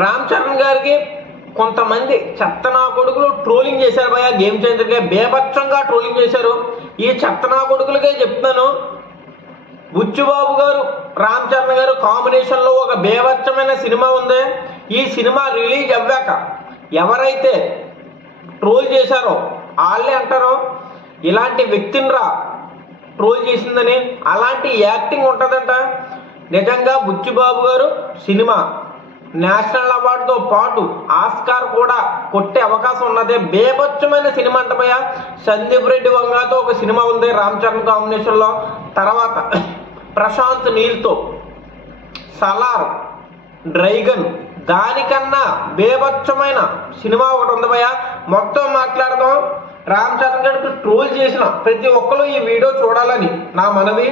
రామ్ చరణ్ గారికి కొంతమంది చెత్తనా కొడుకులు ట్రోలింగ్ చేశారు భయ. గేమ్ చేంజర్గా బేభత్సంగా ట్రోలింగ్ చేశారు. ఈ చెత్తనా కొడుకులకే చెప్తున్నాను, బుచ్చుబాబు గారు రామ్ చరణ్ గారు కాంబినేషన్లో ఒక బేభత్సమైన సినిమా ఉంది. ఈ సినిమా రిలీజ్ అవ్వాక ఎవరైతే ట్రోల్ చేశారో వాళ్ళే అంటారో ఇలాంటి వ్యక్తిని రా ట్రోల్ చేసిందని. అలాంటి యాక్టింగ్ ఉంటుందంట. నిజంగా బుచ్చిబాబు గారు సినిమా నేషనల్ అవార్డుతో పాటు ఆస్కార్ కూడా కొట్టే అవకాశం ఉన్నదే. బేభత్సమైన సినిమా అంట భయ. సందీప్ రెడ్డి వంగాతో ఒక సినిమా ఉంది రామ్ చరణ్ కాంబినేషన్లో. తర్వాత ప్రశాంత్ నీల్తో సలార్, డ్రైగన్, దానికన్నా బేభత్సమైన సినిమా ఒకటి ఉంది భయ. మొత్తం మాట్లాడదాం. రామ్ చరణ్ గారికి ట్రోల్ చేసిన ప్రతి ఒక్కరు ఈ వీడియో చూడాలని నా మనవి.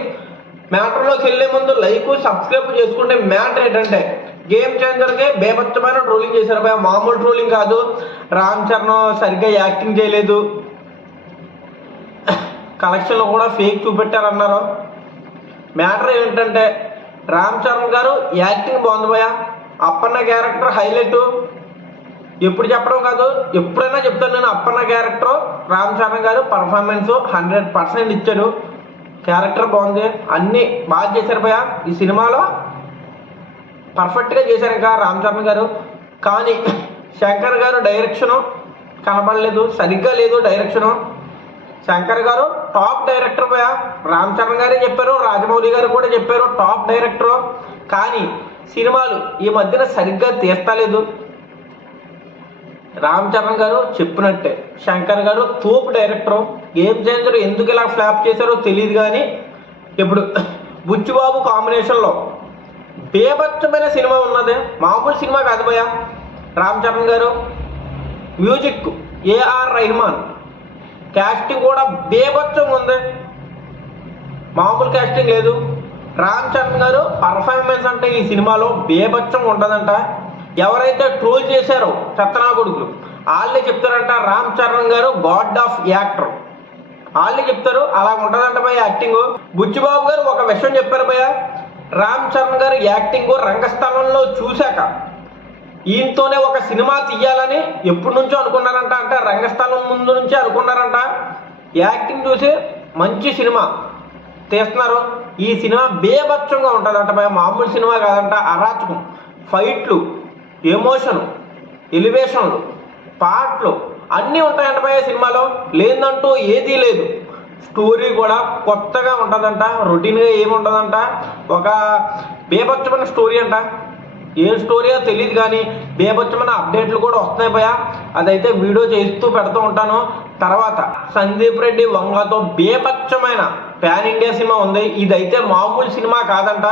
మ్యాటర్లోకి వెళ్ళే ముందు లైక్ సబ్స్క్రైబ్ చేసుకుంటే మ్యాటర్ ఏంటంటే గేమ్ చేంజర్కే బేభత్సమైన ట్రోలింగ్ చేశారు భయ. మామూలు ట్రోలింగ్ కాదు. రామ్ చరణ్ సరిగ్గా యాక్టింగ్ చేయలేదు, కలెక్షన్లో కూడా ఫేక్ చూపెట్టారన్నారు. మ్యాటర్ ఏంటంటే రామ్ చరణ్ గారు యాక్టింగ్ బాగుంది భయ. Appanna character highlight. ఎప్పుడు చెప్పడం కాదు, ఎప్పుడైనా చెప్తాను నేను. అప్పన్న క్యారెక్టర్ రామ్ చరణ్ గారు పర్ఫార్మెన్స్ 100% ఇచ్చాడు. క్యారెక్టర్ బాగుంది, అన్నీ బాగా చేశారు భయ. ఈ సినిమాలో పర్ఫెక్ట్గా చేశారు ఇంకా రామ్ చరణ్ గారు. కానీ శంకర్ గారు డైరెక్షను కనబడలేదు, సరిగ్గా లేదు డైరెక్షను. శంకర్ గారు టాప్ డైరెక్టర్ భయ. రామ్ చరణ్ గారే చెప్పారు, రాజమౌళి గారు కూడా చెప్పారు టాప్ డైరెక్టరు. కానీ సినిమాలు ఈ మధ్యన సరిగ్గా తీస్తలేదు. రామ్ చరణ్ గారు చెప్పినట్టే శంకర్ గారు తోపు డైరెక్టరు. గేమ్ చేంజర్ ఎందుకు ఇలా ఫ్లాప్ చేశారో తెలియదు. కానీ ఇప్పుడు బుచ్చిబాబు కాంబినేషన్లో బేభత్సమైన సినిమా ఉన్నది. మామూలు సినిమా కాదు భయ. రామ్ చరణ్ గారు మ్యూజిక్ ఏఆర్ రెహమాన్, క్యాస్టింగ్ కూడా బేభత్సంగా ఉంది. మామూలు క్యాస్టింగ్ లేదు. రామ్ చరణ్ గారు పర్ఫార్మెన్స్ అంటే ఈ సినిమాలో బేభత్సంగా ఉంటుందంట. ఎవరైతే ట్రోల్ చేశారో చెత్తనా కొడుకులు వాళ్ళే చెప్తారంట రామ్ చరణ్ గారు గాడ్ ఆఫ్ యాక్టర్. వాళ్ళే చెప్తారు అలా ఉంటుందంట భయ యాక్టింగ్. బుచ్చిబాబు గారు ఒక విషయం చెప్పారు భయ. రామ్ చరణ్ గారు యాక్టింగ్ రంగస్థలంలో చూశాక ఈయనతోనే ఒక సినిమా తీయాలని ఎప్పటి నుంచో అనుకున్నారంట. అంటే రంగస్థలం ముందు నుంచే అనుకున్నారంట. యాక్టింగ్ చూసి మంచి సినిమా తీస్తున్నారు. ఈ సినిమా బేభత్సంగా ఉంటుందంట భయ. మామూలు సినిమా కాదంట. అరాచకం, ఫైట్లు, ఎమోషను, ఎలివేషన్లు, పాటలు అన్నీ ఉంటాయంట భయ సినిమాలో. లేదంటూ ఏదీ లేదు. స్టోరీ కూడా కొత్తగా ఉంటుందంట, రొటీన్గా ఏమి ఉంటుందంట. ఒక బేభత్సమైన స్టోరీ అంట. ఏం స్టోరీయో తెలియదు కానీ బేభత్సమైన అప్డేట్లు కూడా వస్తున్నాయి భయ. అదైతే వీడియో చేస్తూ పెడుతూ ఉంటాను. తర్వాత సందీప్ రెడ్డి వంగతో బేభత్సమైన ప్యాన్ ఇండియా సినిమా ఉంది. ఇదైతే మామూలు సినిమా కాదంట.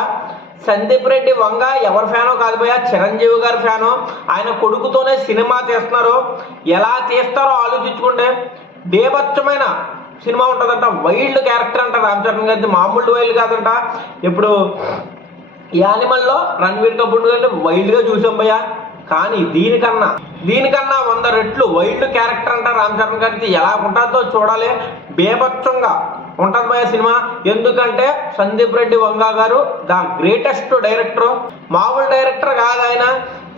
సందీప్ రెడ్డి వంగ ఎవరి ఫ్యానో కాదు భయ, చిరంజీవి గారి ఫ్యాను. ఆయన కొడుకుతోనే సినిమా తీస్తున్నారు. ఎలా తీస్తారో ఆలోచించుకుంటే బేభత్సమైన సినిమా ఉంటుందంట. వైల్డ్ క్యారెక్టర్ అంట రామ్ చరణ్ గారిది. మామూలు వైల్డ్ కాదంట. ఇప్పుడు యానిమల్లో రణ్వీర్ కపూర్ గారిని వైల్డ్గా చూసాం భయ. కానీ దీనికన్నా 100 రెట్లు వైల్డ్ క్యారెక్టర్ అంట రామ్ చరణ్ గారికి. ఎలా ఉంటుందో చూడాలి. బేభత్సంగా ఉంటుంది భయ సినిమా. ఎందుకంటే సందీప్ రెడ్డి వంగా గారు ద గ్రేటెస్ట్ డైరెక్టర్. మామూలు డైరెక్టర్ కాదు ఆయన.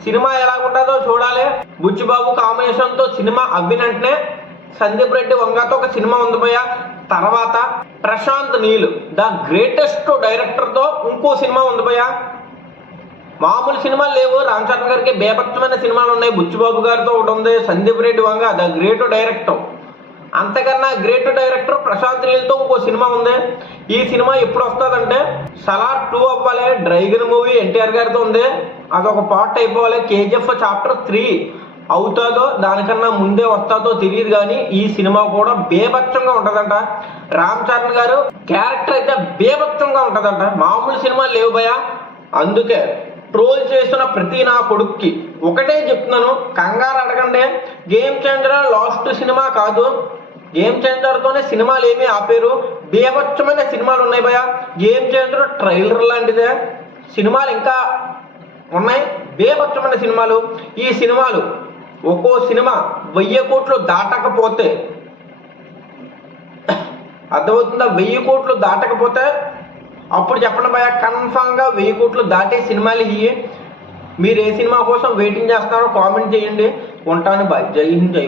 సినిమా ఎలా ఉంటుందో చూడాలి. బుచ్చిబాబు కాంబినేషన్తో సినిమా అవ్వినంటనే సందీప్ రెడ్డి వంగాతో ఒక సినిమా ఉంది భయ. తర్వాత ప్రశాంత్ నీల్ ద గ్రేటెస్ట్ డైరెక్టర్తో ఇంకో సినిమా ఉంది భయ. మామూలు సినిమాలు లేవు. రామ్ చరణ్ గారికి బేభత్సమైన సినిమాలు ఉన్నాయి. బుచ్చిబాబు గారితో ఒకటి ఉంది. Sandeep Reddy Vanga the great director. అంతకన్నా గ్రేట్ డైరెక్టర్ ప్రశాంత్ నీల్తో ఇంకో సినిమా ఉంది. ఈ సినిమా ఎప్పుడు వస్తుందంటే సలార్ 2 అవ్వాలి. డ్రైగన్ మూవీ ఎన్టీఆర్ గారితో ఉంది. అదొక పార్ట్ అయిపోవాలి. కేజీఎఫ్ చాప్టర్ 3 అవుతుందో దానికన్నా ముందే వస్తుందో తెలియదు. కానీ ఈ సినిమా కూడా బేభత్సంగా ఉంటుందంట. రామ్ చరణ్ గారు క్యారెక్టర్ అయితే బేభత్సంగా ఉంటుందంట. మామూలు సినిమాలు లేవు భయ. అందుకే ట్రోల్ చేస్తున్న ప్రతి నా కొడుక్కి ఒకటే చెప్తున్నాను, కంగారు అడగండి. గేమ్ చేంజర్ లాస్ట్ సినిమా కాదు. గేమ్ చేంజర్తోనే సినిమాలు ఏమీ ఆపేరు. బేభత్సమైన సినిమాలు ఉన్నాయి భయ. గేమ్ చేంజర్ ట్రైలర్ లాంటిదే. సినిమాలు ఇంకా ఉన్నాయి, బేభత్సమైన సినిమాలు. ఈ సినిమాలు ఒక్కో సినిమా 1000 కోట్లు దాటకపోతే, అర్థమవుతుందా? 1000 కోట్లు దాటకపోతే అప్పుడు చెప్పండి భయ, కన్ఫామ్గా 1000 కోట్లు దాటే సినిమాలు ఇవి. మీరు ఏ సినిమా కోసం వెయిటింగ్ చేస్తున్నారో కామెంట్ చేయండి. ఉంటాను, బాయ్. జై హింద్, జై